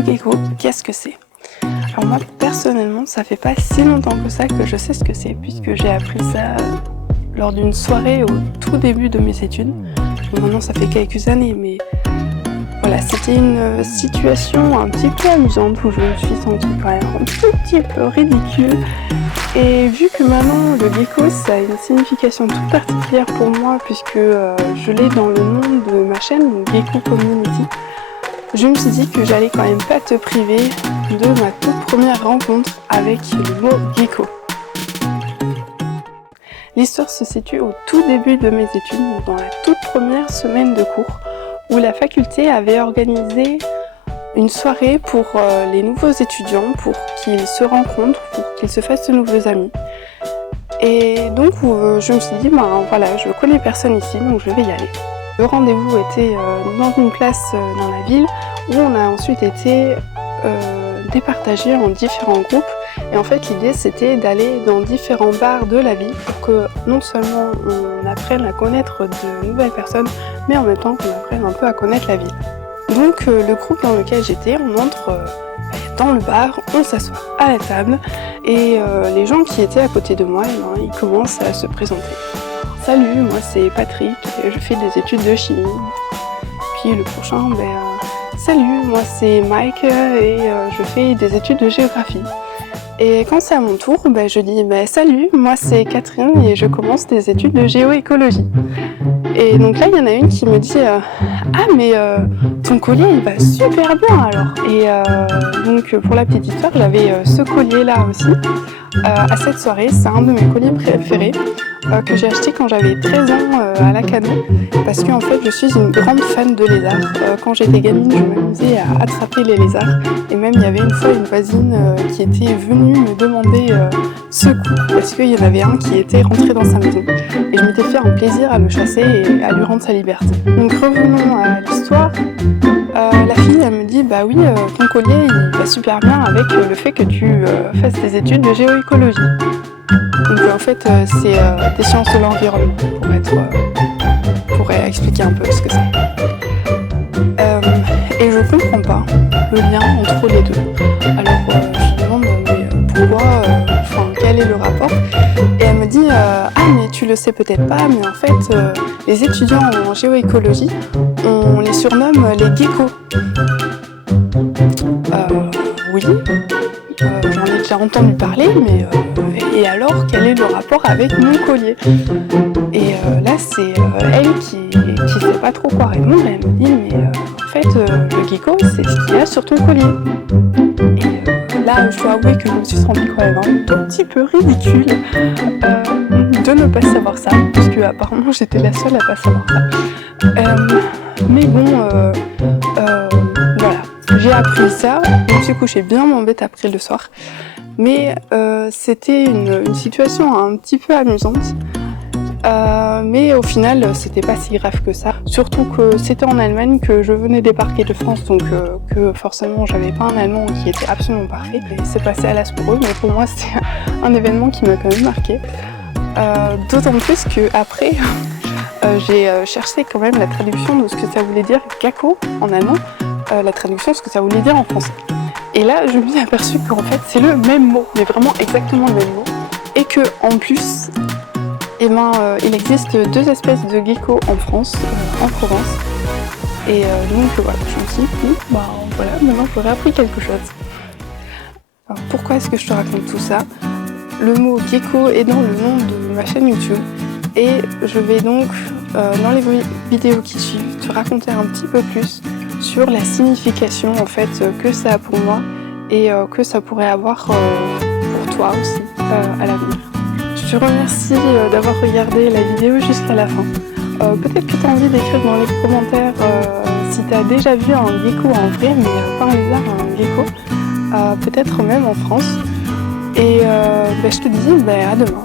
le gecko, qu'est-ce que c'est? Alors moi personnellement ça fait pas si longtemps que ça que je sais ce que c'est, puisque j'ai appris ça lors d'une soirée au tout début de mes études. Bon, maintenant ça fait quelques années, mais voilà, c'était une situation un petit peu amusante où je me suis sentie quand même un tout petit peu ridicule. Et vu que maintenant le gecko ça a une signification toute particulière pour moi, puisque je l'ai dans le nom de ma chaîne, donc Gecko Community, je me suis dit que j'allais quand même pas te priver de ma toute première rencontre avec le mot gecko. L'histoire se situe au tout début de mes études, donc dans la toute première semaine de cours, où la faculté avait organisé une soirée pour les nouveaux étudiants, pour qu'ils se rencontrent, pour qu'ils se fassent de nouveaux amis. Et donc je me suis dit, ben voilà, je connais personne ici, donc je vais y aller. Le rendez-vous était dans une place dans la ville, où on a ensuite été départagés en différents groupes. Et en fait l'idée c'était d'aller dans différents bars de la ville pour que non seulement on apprenne à connaître de nouvelles personnes, mais en même temps qu'on apprenne un peu à connaître la ville. Donc le groupe dans lequel j'étais, on entre dans le bar, on s'assoit à la table et les gens qui étaient à côté de moi, ils commencent à se présenter. Salut, moi c'est Patrick, je fais des études de chimie. Puis le prochain, salut, moi c'est Mike et je fais des études de géographie. Et quand c'est à mon tour, je dis salut, moi c'est Catherine et je commence des études de géoécologie. Et donc là il y en a une qui me dit ah mais ton collier il va super bien alors. Et donc pour la petite histoire, j'avais ce collier là aussi à cette soirée. C'est un de mes colliers préférés que j'ai acheté quand j'avais 13 ans à Lacanau, parce que en fait je suis une grande fan de lézards. Quand j'étais gamine, je m'amusais à attraper les lézards, et même il y avait une fois une voisine qui était venue me demander secours parce qu'il y en avait un qui était rentré dans sa maison, et je m'étais fait un plaisir à le chasser et à lui rendre sa liberté. Donc revenons à l'histoire. La fille elle me dit bah oui, ton collier il va super bien avec le fait que tu fasses des études de géoécologie. Donc en fait c'est des sciences de l'environnement pour expliquer un peu ce que c'est. Et je comprends pas le lien entre les deux. Alors je lui demande pourquoi, quel est le rapport. Et elle me dit ah mais tu le sais peut-être pas, mais en fait les étudiants en géoécologie, on les surnomme les geckos. Oui, j'en ai déjà entendu parler, mais et alors quel est le rapport avec mon collier? Et là c'est elle qui sait pas trop quoi répondre. Elle me dit mais en fait le gecko c'est ce qu'il y a sur ton collier. Et là je dois avouer que je me suis sentie quand même un tout petit peu ridicule de ne pas savoir ça, puisque apparemment j'étais la seule à pas savoir ça. Mais bon voilà, j'ai appris ça, je me suis couchée bien en bête après le soir. Mais c'était une situation un petit peu amusante. Mais au final, c'était pas si grave que ça. Surtout que c'était en Allemagne, que je venais débarquer de France, donc que forcément j'avais pas un allemand qui était absolument parfait. Et c'est passé à l'as pour eux, mais pour moi c'était un événement qui m'a quand même marqué. D'autant plus que après, j'ai cherché quand même la traduction de ce que ça voulait dire gecko en allemand, la traduction de ce que ça voulait dire en français. Et là, je me suis aperçue qu'en fait, c'est le même mot, mais vraiment exactement le même mot. Et que en plus, il existe deux espèces de geckos en France, en Provence. Et donc voilà, je me suis dit, voilà, maintenant j'aurais appris quelque chose. Alors pourquoi est-ce que je te raconte tout ça? Le mot gecko est dans le nom de ma chaîne YouTube. Et je vais donc, dans les vidéos qui suivent, te raconter un petit peu plus sur la signification en fait que ça a pour moi et que ça pourrait avoir pour toi aussi à l'avenir. Je te remercie d'avoir regardé la vidéo jusqu'à la fin. Peut-être que tu as envie d'écrire dans les commentaires si tu as déjà vu un gecko en vrai, mais pas un lézard, un gecko, peut-être même en France. Et je te dis à demain.